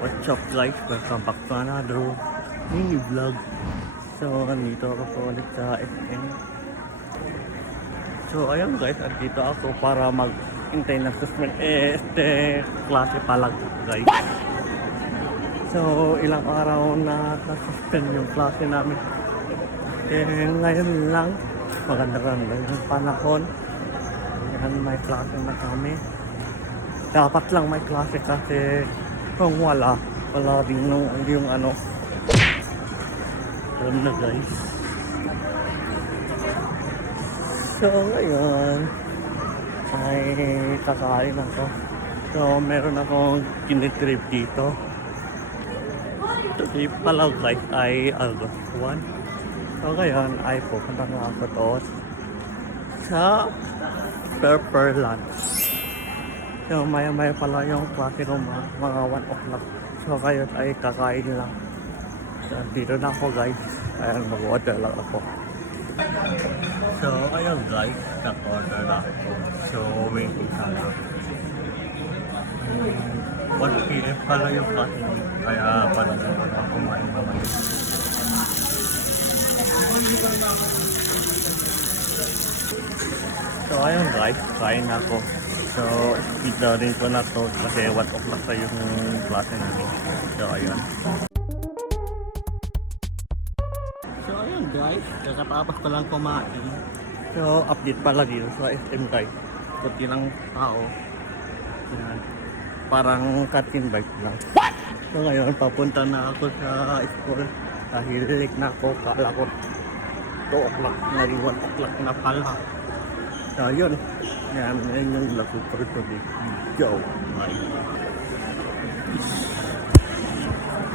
What's up guys? Welcome back to another mini vlog. So, nandito ako po ulit sa SM. So, ayun guys, andito ako para mag-intay ng suspend. Klase pala guys. So, ilang araw na suspend yung klase namin. Ngayon lang, maganda-ganda yung panahon. Yan, may klase na kami. Dapat lang may klase kasi kung wala din yung ano. Alam na guys. So ngayon ay kakain ako. So meron akong kinitrip dito. Today pala guys ay August 1. So ngayon ay pupunta na ako to sa Pepper Lunch. So maya-maya pala yung klase ko mga 1 o'clock. So kayo ay kakain lang. So dito na ako guys. Ayan, mag-order lang ako. So ayun guys, nag-order na ako. So waiting sana. 1 PM pala yung klase. Kaya pala ako kumain mamaya. So ayun guys, kain na ako. So, speed na rin ko na to kasi 1 o'clock pa yung klase namin. So, ayun. So, ayun guys. Kakatapos ko lang kumain. So, update pala dito sa SM guys. Kunti lang tao. Yan. Parang cut-in bike lang. So, ngayon, papunta na ako sa school. Dahil late na ako. Kala ko 2 o'clock. Naging 1 o'clock na pala. So, yun. Yan yung vlog ko for today. Go! Bye!